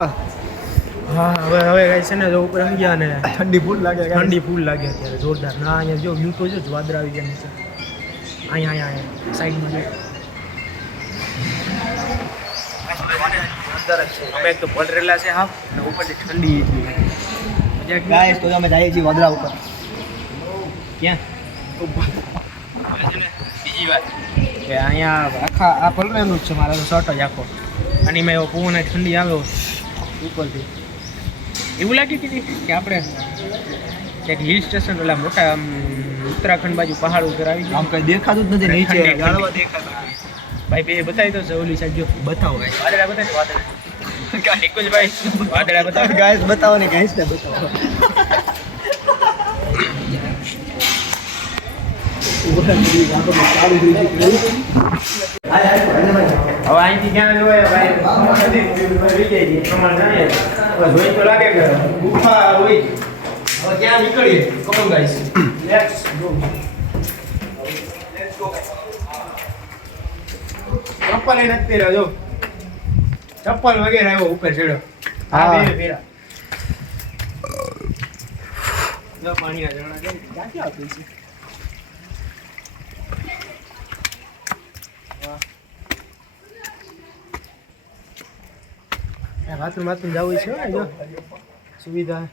હા હવે હવે છે ને જો ઉપર આવી ગયા ને. ઠંડી ફૂલ લાગે ઠંડી ફૂલ લાગે અત્યારે જોરદાર. ના અહીંયા જો વ્યૂ તો જો વાદળા આવી ગયા નીચે. અહીંયા અહીંયા અહીંયા સાઈડમાં જો. જ અમે એક તો પલરેલા છે હા. ઉપરથી ઠંડી એટલી આવી તો અમે જઈએ છીએ વાદળા ઉપર. ક્યાં? બીજી વાત. કે અહીંયા આખા આ પલરેલું જ છે મારા તો શર્ટ જ આખો. અને એમાં એવો પવન ઠંડી આવ્યો ઉપરથી. એવું લાગે કે કે આપણે ક્યાંક હિલ સ્ટેશન ઓલા મોટા આમ ઉત્તરાખંડ બાજુ પહાડ ઉપર આવી ગયા. આમ કઈ દેખાતું જ નથી નીચે ગાળવા દેખાતા ભાઈ બે બતાવી દો છે ઓલી સાઈડ જો. બતાવો ભાઈ વાદળા બતાવી વાદળા. નિકુંજભાઈ વાદળા બતાવો. ગાઈસ બતાવો ને ગાઈસ ને બતાવો. હવે અહીંથી ભાઈ? જોઈ તો લાગે કે ગુફા હોય. હવે ત્યાં નીકળીએ? કમન ગાઈસ લેટ્સ ગો ચપ્પલ એ નથી પહેર્યા જો. ચપ્પલ વગેરે આવ્યો ઉપર ચડ્યો. હા. બે પાણી આ જણા ક્યાં ક્યાં આપી છે? બાથરૂમ બાથરૂમ જવું છે હો, જો. સુવિધા.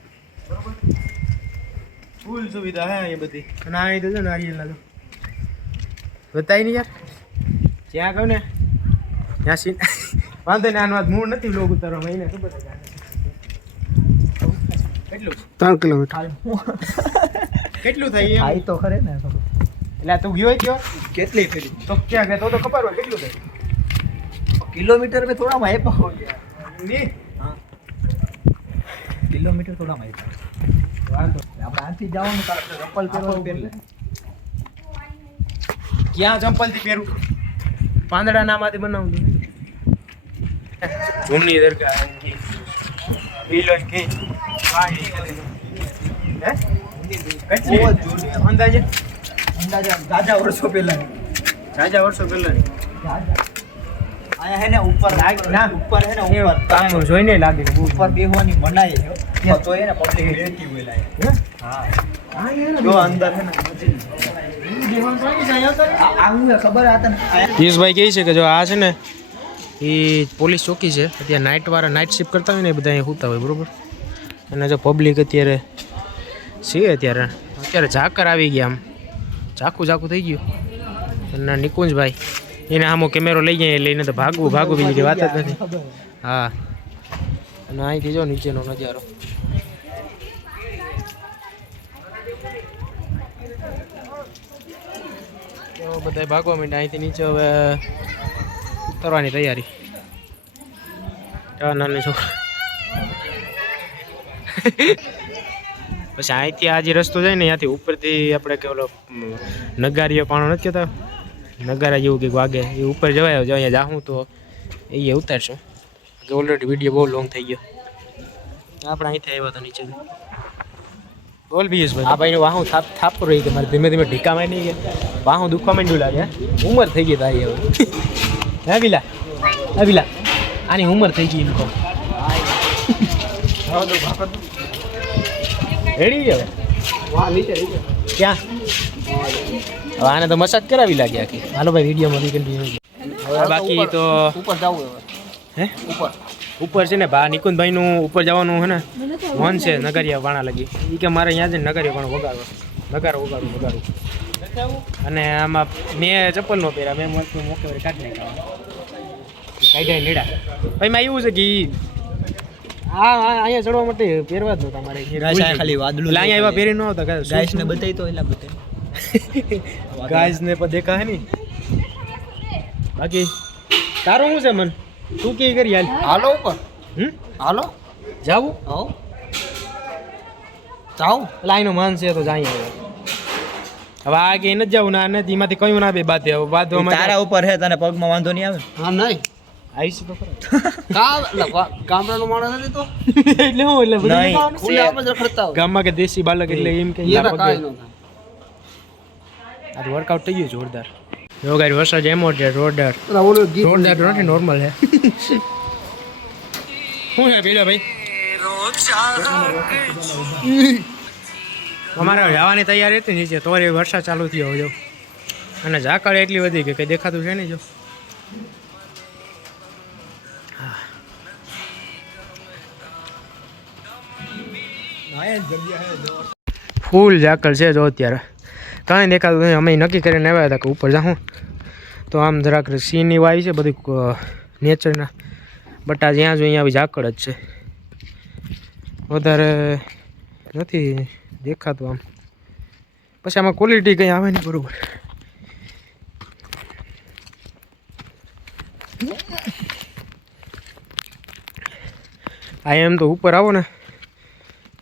ફૂલ સુવિધા હે એ બધી. અને અહીં તો નારિયેલ તો બતાવી નહીં યાર. જ્યાં કહું ને? ત્યાં સીન વાંધો ને આનું વાત મૂળ નથી લોગ ઉતારવા મહિને ખબર છે. કેટલું? ત્રણ કિલોમીટર. કેટલું થાય એ તો ખરે ને. એટલે તું ગયો ગયો કેટલી ફેરી તો ક્યાં ગયા તો ખબર હોય કેટલું થાય કિલોમીટર મેં થોડા માં આપ્યા હોય નહીં કિલોમીટર થોડા માં આપ્યા વાંધો આપણે આથી જવાનું તારે ચંપલ પહેરવાનું પહેરલે ક્યાં ચંપલથી પહેરું પાંદડા નામાંથી બનાવું જૂની દરગાહ કિલો કે હે અંદાજે અંદાજે ગાજા વર્ષો પહેલા ગાજા વર્ષો પહેલા અહીંયા હે ને ઉપર લાગ- ના. ઉપર હે ને ઉપર. આમ જોઈને લાગે. ઉપર બેહવાની મનાઈ છે. તો હે ને પબ્લિક રહેતી હોય લાગે. હા? જો અંદર ને પિયુષભાઈ કહે છે કે જો આ છે ને એ પોલીસ ચોકી છે. અત્યારે નાઇટ વાળા નાઇટ શિફ્ટ કરતા હોય ને એ બધા અહીંયા સૂતા હોય બરોબર? અને જો પબ્લિક અત્યારે છે અત્યારે. અત્યારે ઝાકર આવી ગયા આમ. ઝાકું ઝાકું થઈ ગયું. ના, નિકુંજભાઈ, એને આમો કેમેરો લઈ જાય, લઈને તો ભાગવું ભાગવું, બીજી વાત જ નથી. હા. અને અહીંથી જો નીચેનો નજારો. બધા ભાગવા માંડ્યા, અહીંથી નીચે હવે ઉતરવાની તૈયારી. નાની છોકરા. પછી અહીંથી આ જે રસ્તો જાય ને ત્યાંથી ઉપરથી આપણે કે ઓલો નગારીઓ પાણો નથી કહેતા? નગારા જેવું કંઈક વાગે. એ ઉપર જવાય જો અહીંયા જાઉં તો એ ઉતારશું. કે ઓલરેડી વીડિયો બહુ લોંગ થઈ ગયો. આપણે અહીંથી આવ્યા તો નીચે. બોલ પિયુષભાઈ. આ ભાઈનું વાહું થાપ થાપ રહી કે મારે ધીમે ધીમે ઢીકામાં નહીં ગયા. વાહું દુખવા માંડ્યું લાગે. ઉંમર થઈ ગઈ તારી હવે. હે બિલા હે બિલા આની ઉંમર થઈ ગઈ એમ કહું. રેડી નીચે ક્યાં? હવે આને તો મસાજ કરાવી લાગે આખી. હાલો ભાઈ વિડીયોમાં કન્ટિન્યુ બાકી તો ઉપર જવું હે? ઉપર. ઉપર છે ને ભા નિકુંજભાઈનું ઉપર જવાનું છે ને મન છે નગરિયા વાણા લગી. એ કે મારે અહીંયા જઈને નગરિયા પણ વગાડો નગારો વગાડું વગાડું. અને આમાં મેં ચપ્પલ નો પહેર્યા મેં મસ્ત મોકે કાઢી નાખ્યા. કાઢ્યા નીડા. ભાઈ માં એવું છે કે આ આ અહીંયા ચડવા માટે પહેરવા જ નહોતા મારે ખાલી વાદળું એટલે અહીંયા એવા પહેરી ન આવતા ગાઈસ ને બતાવી તો એટલા બતાવી. ગાઈસ ને પણ દેખા હે ની બાકી તારું શું છે મન? તું કે કરી હાલ. હાલો ઉપર. હમ? હાલો. જાવું? આવો જાવ એટલે માન છે તો જાય હવે. હવે આ કે નથી જવું ના નથી એમાંથી કયું ના બે બાદ તારા ઉપર હે તને પગમાં વાંધો નહીં આવે? હા નહીં. આવીશ તો ખરા? ગામડાનો માણસ નથી તો? એટલે હું એટલે બધું નહીં. આપણે રખડતા હોય. ગામમાં કે દેશી બાલક એટલે એમ કે આ વર્કઆઉટ થઈ ગયું જોરદાર. જો વરસાદ એમ રોડર ઓલું ગીત જોરદાર નથી નોર્મલ હે શું છે પેલા ભાઈ? અમારે જવાની તૈયારી હતી નીચે તોરે વરસાદ ચાલુ થયો જો. અને ઝાકળ એટલી વધી કે કંઈ દેખાતું છે ને જો. ફૂલ ઝાકળ છે જો અત્યારે. કાંઈ દેખાતું નહીં, અમે નક્કી કરીને આવ્યા હતા કે ઉપર જાઉં. તો આમ જરાક સીની વાય છે બધું નેચરના. બટ આ જ્યાં જો અહીંયા ઝાકળ જ છે. વધારે નથી દેખાતું આમ. પછી આમાં ક્વોલિટી કંઈ આવે નહીં બરોબર. આ એમ તો ઉપર આવો ને.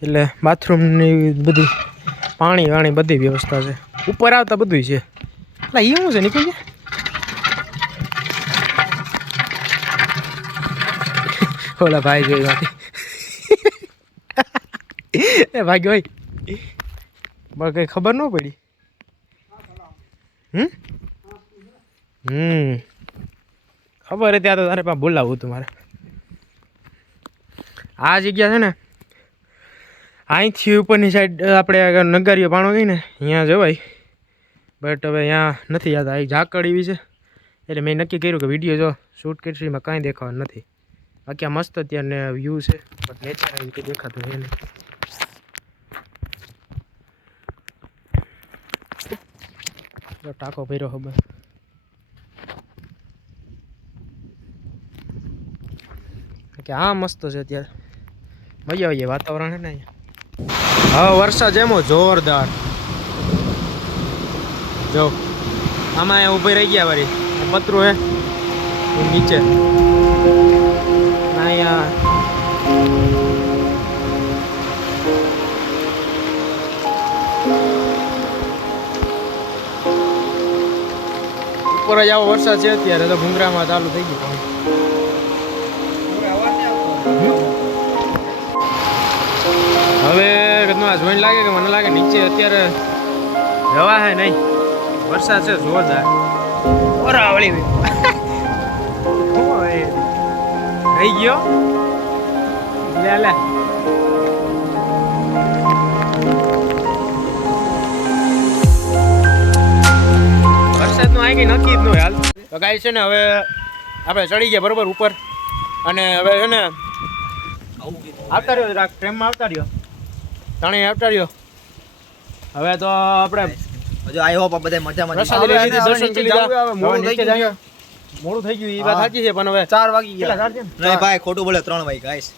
એટલે બાથરૂમની બધી પાણી વાણી બધી વ્યવસ્થા છે. ઉપર આવતા બધું છે. એટલે એ શું છે? નીકળી ઓલા ભાઈ જોઈ માંથી એ ભાગ્યો ભાઈ. પણ કંઈ ખબર ન પડી. હમ? હમ. ખબર હતી ત્યાં તો તારે પા બોલાવવું હતું મારે. આ જગ્યા છે ને અહીંથી ઉપરની સાઈડ આપણે નગારીઓ પાણો ગઈ ને, અહીંયા જવાય બટ હવે અહીંયા નથી યાદ આવી ઝાકળ એવી છે. એટલે મેં નક્કી કર્યું કે વીડિયો જો શૂટ કરશું, એમાં કાંઈ દેખાવાનું નથી. બાકી આ મસ્ત અત્યારને વ્યૂ છે. બટ નેચર કંઈ દેખાતું છે નહીં ટાકો ભર્યો ખબર. કે આ મસ્ત છે અત્યારે. મજા આવી વાતાવરણ છે ને અહીંયા. હવે વરસાદ એમો જોરદાર. જો, આમાં અહીંયા ઊભી રહી ગયા વળી. પતરું હે, એ નીચે. અહીંયા. ઉપર જ આવો વરસાદ છે અત્યારે, તો ભૂંગરામાં ચાલુ થઈ ગયું. કદમાં જોઈને લાગે કે મને લાગે નીચે અત્યારે જવા હે નહીં. વરસાદ છે, જોરદાર. ઓરા વળી રહી ગયો? લે લે. વરસાદનું આવી ગઈ નક્કી જ ન હાલ. છે ને હવે આપણે ચડી ગયા બરોબર ઉપર. અને હવે છે ને આવતા રહ્યો ટ્રેનમાં આવતા રહ્યો. તણે આવતા હવે તો આપણે હજુ આઈ હોપ બધા મજામાં પ્રસાદ લઈ લીધી, દર્શન કરી લીધા. મોડું થઈ ગયું મોડું થઈ ગયું એ વાત સાચી છે પણ હવે 4 વાગી ગયા. ને? નહીં ભાઈ ખોટું બોલે 3 વાગી ગાઈસ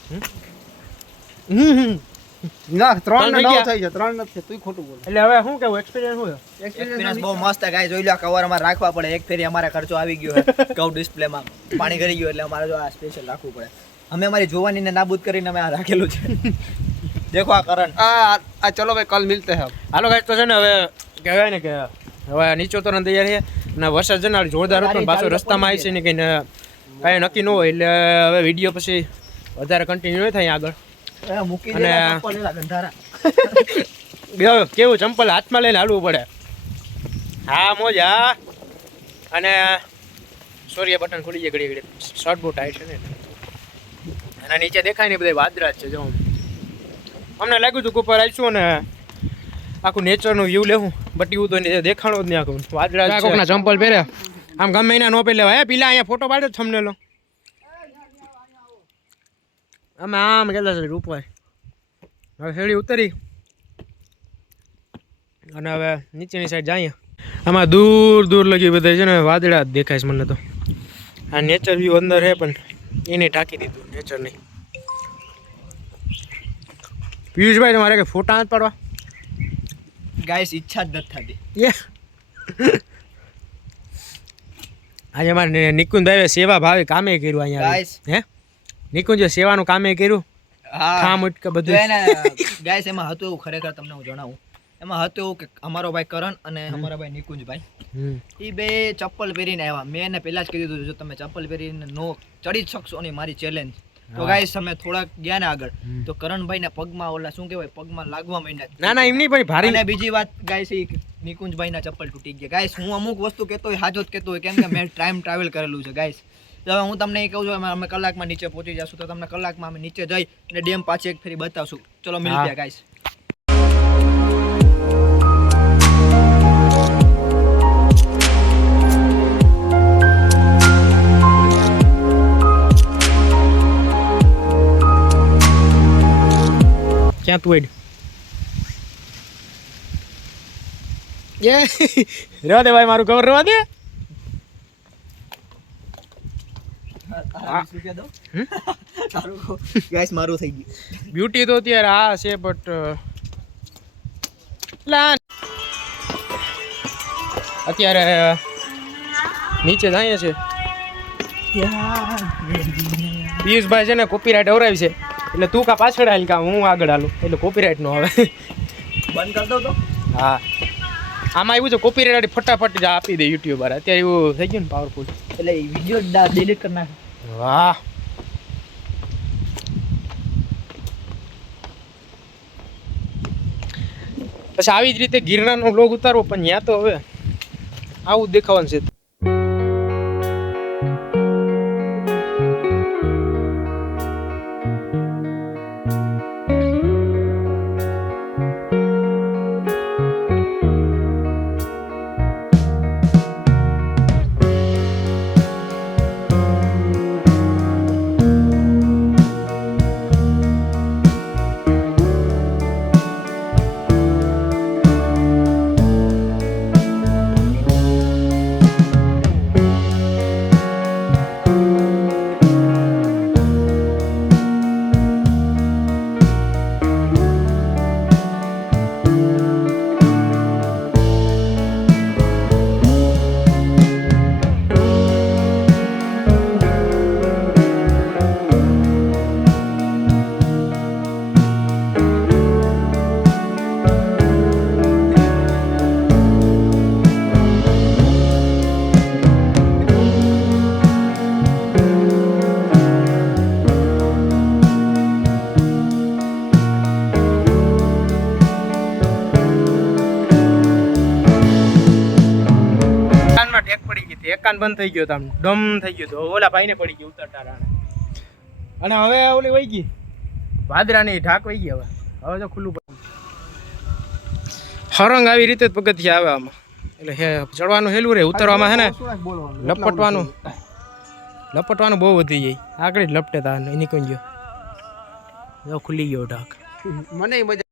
ના ત્રણ ને ત્રણ થઈ નવ ગયા. થઈ ગયા. ત્રણ નથી તું ખોટું બોલ. એટલે હવે શું કેવું? એક્સપિરિયન્સ શું એક્સપિરિયન્સ બહુ મસ્ત ગાઈસ જોઈ લો કવર અમારે રાખવા પડે. એક ફેરી અમારે ખર્ચો આવી ગયો છે. કવ ડિસ્પ્લેમાં પાણી કરી ગયું એટલે અમારે જો આ સ્પેશિયલ રાખવું પડે. અમે અમારી જોવાનીને નાબૂદ કરીને અમે આ રાખેલું છે. દેખો આ કરણ. આ આ ચલો ભાઈ કલ મિલતે હે હાલો ગાઈસ તો છે ને હવે કહેવાય ને કે હવે નીચો તો તૈયાર છે અને વરસાદ છે ને જોરદાર હતો પાછો રસ્તામાં આવી છે ને કંઈ ન- કાંઈ નક્કી ન હોય એટલે હવે વીડિયો પછી વધારે કન્ટિન્યુ નહીં થાય આગળ. અને- બે કેવું ચંપલ હાથમાં લઈને હાલવું પડે? હા મોજા. અને સૂર્ય બટન ખુલી જાય ઘડી ઘડી શર્ટ બહુ ટાઈટ છે ને. અને નીચે દેખાય ને બધા વાદરા જ છે જો અમને લાગ્યું હતું કે ઉપર આવીશું ને આખું નેચરનું વ્યૂ લેવું. બટ એવું તો દેખાણો જ નહીં આખું. વાદળા કોકના ચંપલ પહેરે આમ ગમે એના નો પહેલે હે પેલા અહીંયા ફોટો પાડે થમને લો અમે આમ કેટલા છે ઉપર હવે હેડી ઉતરી. અને હવે નીચેની સાઈડ જઈએ. આમાં દૂર દૂર લગી બધા છે ને વાદળા જ દેખાય છે મને તો. આ નેચર વ્યૂ અંદર છે પણ એને ટાંકી દીધું નેચર નહીં પિયુષભાઈ તમારે કે ફોટા જ પાડવા? ગાઈસ ઈચ્છા જ નથી થતી. આજે અમારે નિકુંજભાઈ સેવા ભાવે કામે કર્યું અહીંયા. હે? નિકુંજ સેવાનું કામે કર્યું? ઠામ ઉટકે બધું. ગાઈસ એમાં હતું એવું ખરેખર તમને હું જણાવું. એમાં હતું એવું કે અમારો ભાઈ કરણ અને અમારા ભાઈ નિકુંજભાઈ. એ બે ચપ્પલ પહેરીને આવ્યા. મેં એને પહેલા જ કહી દીધું જો તમે ચપ્પલ પહેરીને નો ચડી જ શકશો અને મારી ચેલેન્જ તો. ગાઈસ અમે થોડાક ગયા ને આગળ. તો કરણભાઈ ના પગમાં ઓલા શું કહેવાય પગમાં લાગવા માંડ્યા ના ના એમ નહીં ભાઈ ભારી ને બીજી વાત ગાઈસ નિકુંજભાઈ ના ચપ્પલ તૂટી ગયા. ગાઈસ હું અમુક વસ્તુ કહેતો હોય હાજો જ કહેતો હોય કેમ કે મેં ટાઈમ ટ્રાવેલ કરેલું છે ગાઈસ હવે હું તમને એ કહું છું અમે- કલાકમાં નીચે પહોંચી જશું તો તમને કલાકમાં અમે નીચે જઈ અને ડેમ પાછી એક ફેરી બતાવશું. ચલો મિલતે ગાઈસ ક્યાં તું એડ? એ. રહેવા દે ભાઈ મારું કવર રહેવા દે. મારું થઈ ગયું. બ્યુટી તો અત્યારે આ છે બટ અત્યારે નીચે જાય છે. પિયુષભાઈ છે ને કોપીરાઇટ અવરાવી છે. એટલે તું કા પાછળ હાલ કા હું આગળ હાલું? એટલે કોપીરાઇટ નો આવે. બંધ કરી દો તો? હા. આમાં એવું છે કોપીરાઇટ ફટાફટ જ આપી દે યુટ્યુબર. અત્યારે એવું થઈ ગયું ને પાવરફુલ એટલે વીડિયો ડિલીટ કરી નાખે. વાહ. પછી આવી જ રીતે ગિરનારનો લોગ ઉતારવો પણ ત્યાં તો હવે આવું દેખાવાનું છે. પડી ગઈ હતી એક કાન બંધ થઈ ગયો આમ. ડમ થઈ ગયો તો ઓલા ભાઈને પડી ગયું ઉતરતા રાણે. અને હવે ઓલી વહી ગઈ. વાદરાની ઢાક વહી ગઈ હવે. હવે તો ખુલ્લું પડે. હરંગ આવી રીતે જ પગથિયા આવે આમાં. એટલે હે ચડવાનું હેલું રે ઉતરવામાં હે ને લપટવાનું. લપટવાનું બહુ વધી જાય આગળ જ લપટે તા નીકળી ગયો? ખુલી ગયો ઢાક. મને મજા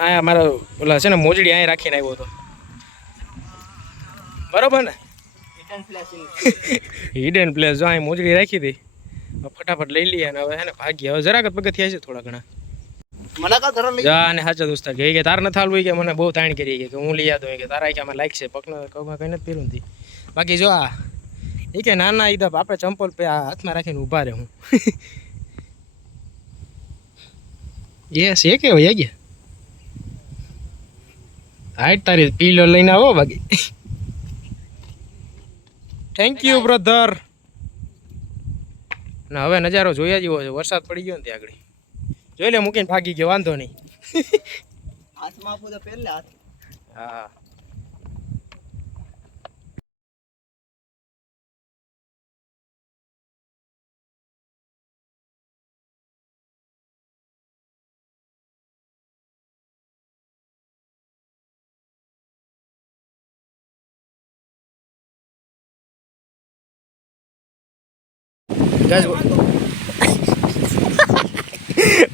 આ મારો ઓલા છે ને મોજડી અહીંયા રાખીને આવ્યો હતો. બરોબર ને? હિડન પ્લેસ જો અહીં મોજડી રાખી હતી ફટાફટ લઈ લઈએ અને હવે હે ને ભાગીએ. હવે જરાક પગથિયા છે થોડા ઘણા. અને સાચા દોસ્તાર કે કે તાર ન થાલવું હોય કે મને બહુ તાણ કરી કે હું લઈ આવતો કે તારા કે આમાં લાઈક છે પગનો કગમાં કઈ નથી પહેરું નથી બાકી જો આ એ કે નાના ઈ તો આપણે ચંપલ પે આ હાથમાં રાખીને ઊભા રહે હું. યસ એ કેવો એ ગયા હાઈટ તારી પીલો લઈને આવો બાકી. થેન્ક યુ બ્રધર ને હવે નજારો જોયા જેવો છે. વરસાદ પડી ગયો ને ત્યાં આગળ. જોઈ લે મૂકીને ભાગી ગયો વાંધો નહીં. હાથમાં આપું તો પહેલા હાથ હા.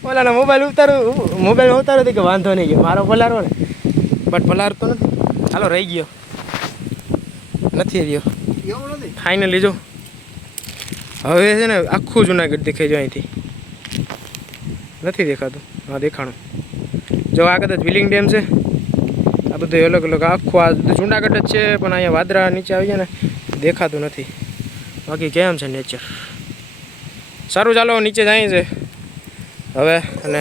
ઓલાનો મોબાઈલ ઉતારો મોબાઈલ ઉતારો તો કે વાંધો નહીં ગયો. મારો પલારો ને. બટ પલારતો નથી. હાલો રહી ગયો. નથી રહ્યો. એવું નથી. ફાઇનલી જો. હવે છે ને આખું જુનાગઢ દેખાઈ જાય અહીંથી. નથી દેખાતું. હા દેખાણું. જો આ કદાચ વિલિંગ ડેમ છે. આ બધું અલગ અલગ આખું આ બધું જુનાગઢ જ છે પણ અહીંયા વાદરા નીચે આવી જાય ને દેખાતું નથી. બાકી કેમ છે નેચર સારું ચાલો નીચે જાય છે. હવે અને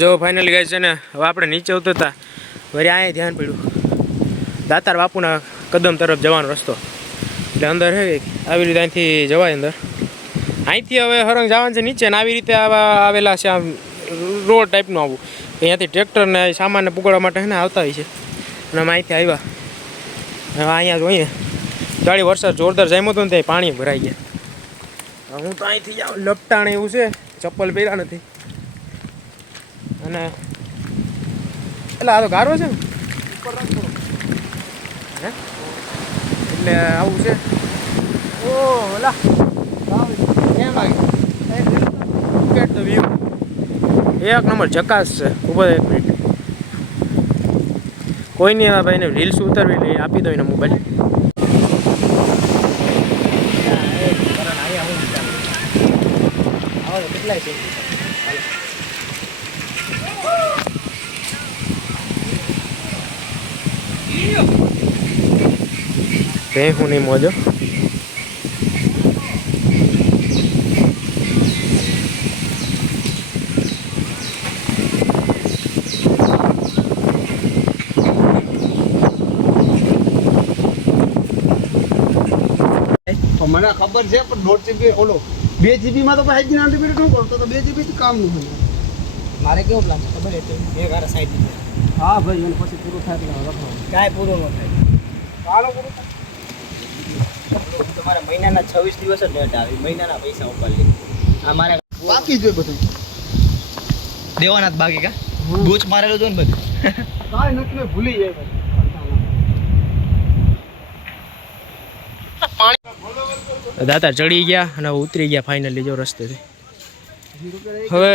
જો ફાઇનલી ગાય છે ને, હવે આપણે નીચે ઉતરતા, વળી અહીંયા ધ્યાન પડ્યું. દાતાર બાપુના કદમ તરફ જવાનો રસ્તો. એટલે અંદર હે આવી રીતે અહીંથી જવાય અંદર. અહીંથી હવે હરંગ જવાનું છે નીચે ને આવી રીતે આવા આવેલા છે આમ રોડ ટાઈપનું આવું. અહીંયાથી ટ્રેક્ટરને સામાનને પુગાડવા માટે ને આવતા હોય છે. અને અમે અહીંથી આવ્યા. હવે અહીંયા જોઈએ. ગાડી વરસાદ જોરદાર જામ્યો હતો ને ત્યાં પાણી ભરાઈ ગયા. હું તો અહીંથી જાઉં લપટાણ એવું છે, ચપ્પલ પહેર્યા નથી. અને એટલે આ તો ગારો છે ને. હે? એટલે આવું છે. ઓ ઓલા કેમ આવી? ગેટ ધ વ્યૂ એક નંબર જકાસ છે. રહો એક મિનિટ કોઈ નહીં આ ભાઈને રીલ્સ ઉતારવી લઈ આપી દો એને મોબાઈલ આવો કેટલાય છે. નહીં મોજો. તો મને ખબર છે પણ દોઢ જીબી ખોલો બે જીબીમાં તો ભાઈ નાઇન્ટી મિનિટ શું કરતો તો બે જીબી કામ નહીં હોય. મારે કેવું પ્લાન ખબર છે? બે હારે સાઈડ હા ભાઈ એને પછી પૂરું થાય કાંઈ પૂરું ન થાય. કાળો પૂરું તમારે મહિનાના છવ્વીસ દિવસ જ લેટ આવી મહિનાના પૈસા ઉપર લે આ મારે બાકી જોઈ બધું. દેવાના જ બાકી કા? ગોચ મારેલો જો ને બધું. કાંઈ નથી ભૂલી જાય દાતા ચડી ગયા અને ઉતરી ગયા ફાઇનલી જો રસ્તેથી. હવે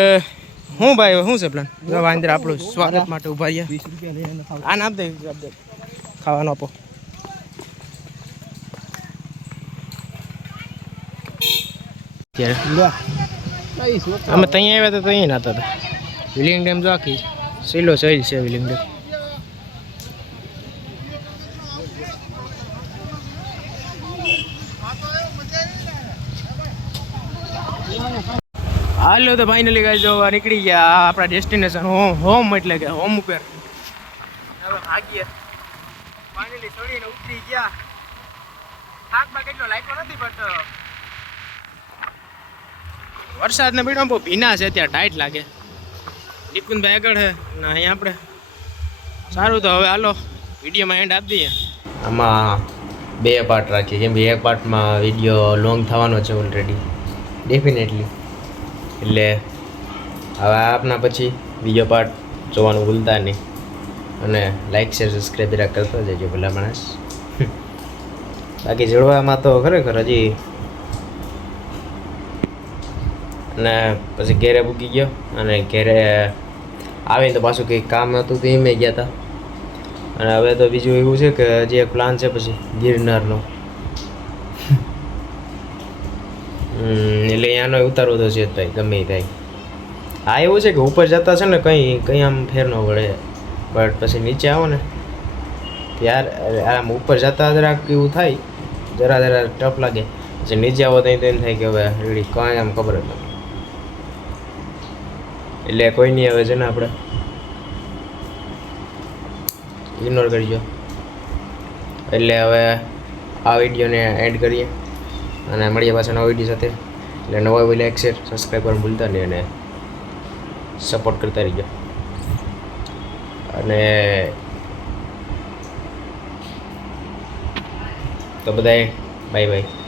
હું ભાઈ હવે શું છે પ્લાન હવે આપણું સ્વાગત માટે ઊભા રહ્યા. વીસ રૂપિયા લઈને ખાવ આ નાપ દે આપ દે ખાવાનો આપો. ત્યારે અમે ત્યાં આવ્યા તો ત્યાં નાતા હતા. વિલિંગ ડેમ જો આખી. સીલો સહેલ છે વિલિંગ ડેમ. હાલો તો ફાઇનલી ગાઈ જો નીકળી ગયા આપણા ડેસ્ટિનેશન હોમ હોમ એટલે કે હોમ ઉપર. હવે ભાગીએ. ફાઇનલી ચડીને ઉતરી ગયા. થાકમાં કેટલો લાગ્યો નથી બટ વરસાદને પીડો બહુ ભીના છે અત્યારે ટાઈટ લાગે. નિપુનભાઈ આગળ છે ને અહીંયા આપણે. સારું તો હવે હાલો, વિડીયોમાં એન્ડ આપી દઈએ. આમાં બે પાર્ટ રાખીએ, કેમ કે એક પાર્ટમાં વીડિયો લોંગ થવાનો છે ઓલરેડી ડેફિનેટલી એટલે હવે આપના પછી બીજો પાર્ટ જોવાનું ભૂલતા નહીં. અને લાઈક શેર સબસ્ક્રાઈબ જરા કરતો જજો, ભલા માણસ. બાકી જોડવામાં તો ખરેખર હજી અને પછી ઘેરે મૂકી ગયો અને ઘેરે આવીને તો પાછું કંઈક કામ હતું તો એમે ગયા હતા અને હવે તો બીજું એવું છે કે હજી એક પ્લાન છે પછી ગિરનારનો. એટલે અહીંયાનો ઉતારવો તો છે ભાઈ ગમે થાય. હા એવું છે કે ઉપર જતા છે ને કંઈ કંઈ આમ ફેર ન પડે બટ પછી નીચે આવો ને. ત્યાર આમ ઉપર જતા જરાક એવું થાય. જરા જરા ટફ લાગે. પછી નીચે આવો તો એમ થાય કે હવે રેડી કાંઈ આમ ખબર જ નથી એટલે કોઈ નહીં, હવે છે ને આપણે ઇગ્નોર કરજો. એટલે હવે આ વિડીયોને એડ કરીએ અને મળીએ પાછા નવા વીડિયો સાથે. એટલે નવા વીડિયો લાઈક શેર સબસ્ક્રાઈબ કરવાનું ભૂલતા નહીં અને સપોર્ટ કરતા રહીજો. અને તો બધાએ બાય બાય